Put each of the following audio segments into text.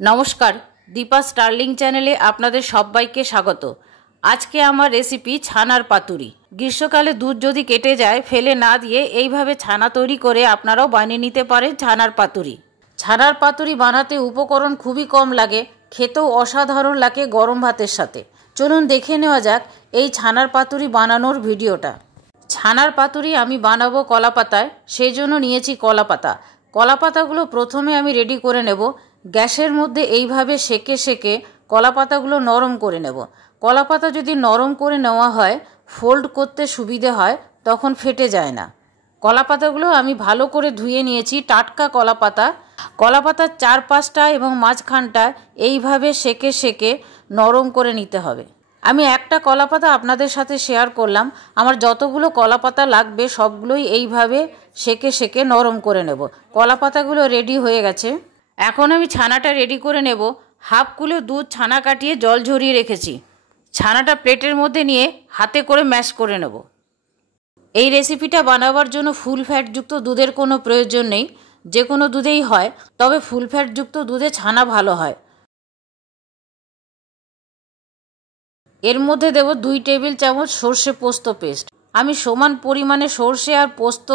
নমস্কার, দীপা স্টার্লিং চ্যানেলে আপনাদের সবাইকে স্বাগত। আজকে আমার রেসিপি ছানার পাতুরি। গ্রীষ্মকালে দুধ যদি কেটে যায় ফেলে না দিয়ে এইভাবে ছানা তৈরি করে আপনারাও বানিয়ে নিতে পারেন ছানার পাতুরি। ছানার পাতুরি বানাতে উপকরণ খুবই কম লাগে, খেতেও অসাধারণ লাগে গরম ভাতের সাথে। চলুন দেখে নেওয়া যাক এই ছানার পাতুরি বানানোর ভিডিওটা। ছানার পাতুরি আমি বানাবো কলা পাতায়, সেই জন্য নিয়েছি কলা পাতা। কলা পাতাগুলো প্রথমে আমি রেডি করে নেব। গ্যাসের মধ্যে এইভাবে সেকে সেকে কলা পাতাগুলো নরম করে নেব। কলা পাতা যদি নরম করে নেওয়া হয় ফোল্ড করতে সুবিধে হয়, তখন ফেটে যায় না। কলা পাতাগুলো আমি ভালো করে ধুয়ে নিয়েছি, টাটকা কলা পাতা। কলা পাতার চারপাশটা এবং মাঝখানটা এইভাবে সেকে সেকে নরম করে নিতে হবে। আমি একটা কলা পাতা আপনাদের সাথে শেয়ার করলাম। আমার যতগুলো কলা পাতা লাগবে সবগুলোই এইভাবে সেকে সেকে নরম করে নেব। কলা পাতাগুলো রেডি হয়ে গেছে। এখন আমি ছানাটা রেডি করে নেব। হাফ কিলো দুধ ছানা কাটিয়ে জল ঝরিয়ে রেখেছি। ছানাটা প্লেটের মধ্যে নিয়ে হাতে করে ম্যাশ করে নেব। এই রেসিপিটা বানাবার জন্য ফুল ফ্যাটযুক্ত দুধের কোনো প্রয়োজন নেই, যে কোনো দুধেই হয়, তবে ফুল ফ্যাটযুক্ত দুধে ছানা ভালো হয়। এর মধ্যে দেব 2 টেবিল চামচ সর্ষে পোস্ত পেস্ট। আমি সমান পরিমাণে সর্ষে আর পোস্ত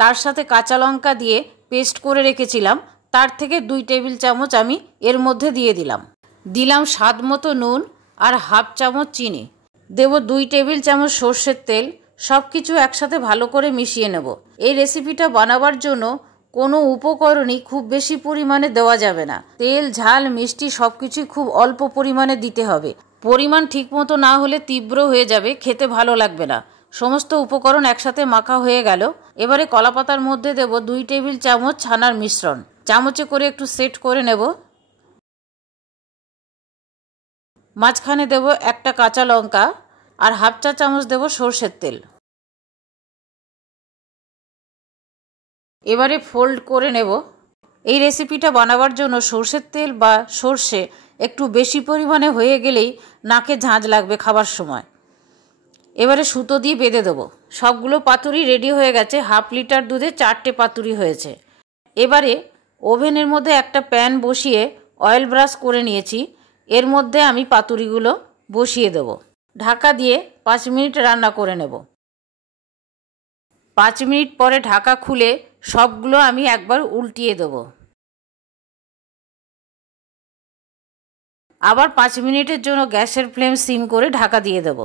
তার সাথে কাঁচা লঙ্কা দিয়ে পেস্ট করে রেখেছিলাম, তার থেকে 2 টেবিল চামচ আমি এর মধ্যে দিয়ে দিলাম স্বাদ মতো নুন আর হাফ চামচ চিনি। দেব 2 টেবিল চামচ সর্ষের তেল। সব কিছু একসাথে ভালো করে মিশিয়ে নেব। এই রেসিপিটা বানাবার জন্য কোনো উপকরণই খুব বেশি পরিমাণে দেওয়া যাবে না। তেল, ঝাল, মিষ্টি সব কিছুই খুব অল্প পরিমাণে দিতে হবে। পরিমাণ ঠিকমতো না হলে তীব্র হয়ে যাবে, খেতে ভালো লাগবে না। সমস্ত উপকরণ একসাথে মাখা হয়ে গেল। এবারে কলাপাতার মধ্যে দেব 2 টেবিল চামচ ছানার মিশ্রণ। চামচে করে একটু সেট করে নেব। মাঝখানে দেব একটা কাঁচা লঙ্কা আর হাফ চা চামচ দেব সর্ষের তেল। এবারে ফোল্ড করে নেব। এই রেসিপিটা বানাবার জন্য সর্ষের তেল বা সর্ষে একটু বেশি পরিমাণে হয়ে গেলেই নাকে ঝাঁঝ লাগবে খাবার সময়। এবারে সুতো দিয়ে বেঁধে দেবো। সবগুলো পাতুরি রেডি হয়ে গেছে। হাফ লিটার দুধে 4টে পাতুরি হয়েছে। এবারে ওভেনের মধ্যে একটা প্যান বসিয়ে অয়েল ব্রাশ করে নিয়েছি। এর মধ্যে আমি পাতুরিগুলো বসিয়ে দেব। ঢাকা দিয়ে 5 মিনিট রান্না করে নেব। 5 মিনিট পরে ঢাকা খুলে সবগুলো আমি একবার উল্টিয়ে দেব। আবার 5 মিনিটের জন্য গ্যাসের ফ্লেম সিম করে ঢাকা দিয়ে দেব।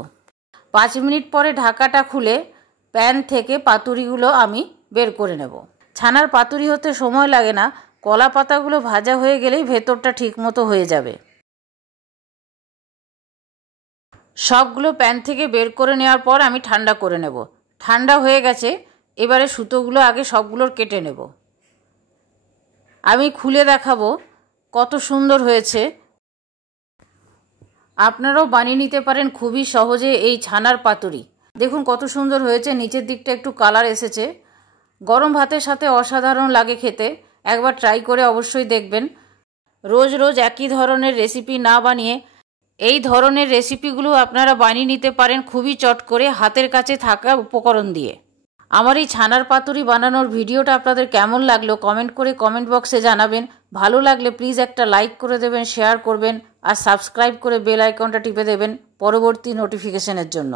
5 মিনিট পরে ঢাকাটা খুলে প্যান থেকে পাতুরিগুলো আমি বের করে নেব। ছানার পাতুরি হতে সময় লাগে না, কলা পাতাগুলো ভাজা হয়ে গেলেই ভেতরটা ঠিকমতো হয়ে যাবে। সবগুলো প্যান থেকে বের করে নেওয়ার পর আমি ঠান্ডা করে নেব। ঠান্ডা হয়ে গেছে। এবারে সুতোগুলো আগে সবগুলোর কেটে নেব। আমি খুলে দেখাবো কত সুন্দর হয়েছে। আপনারাও বানিয়ে নিতে পারেন খুবই সহজে এই ছানার পাতুরি। দেখুন কত সুন্দর হয়েছে, নিচের দিকটা একটু কালার এসেছে। গরম ভাতের সাথে অসাধারণ লাগে খেতে। একবার ট্রাই করে অবশ্যই দেখবেন। রোজ রোজ একই ধরনের রেসিপি না বানিয়ে এই ধরনের রেসিপিগুলো আপনারা বানিয়ে নিতে পারেন খুবই চট করে হাতের কাছে থাকা উপকরণ দিয়ে। আমার এই ছানার পাতুরি বানানোর ভিডিওটা আপনাদের কেমন লাগলো কমেন্ট করে কমেন্ট বক্সে জানাবেন। ভালো লাগলে প্লিজ একটা লাইক করে দেবেন, শেয়ার করবেন আর সাবস্ক্রাইব করে বেল আইকনটা টিপে দেবেন পরবর্তী নোটিফিকেশনের জন্য।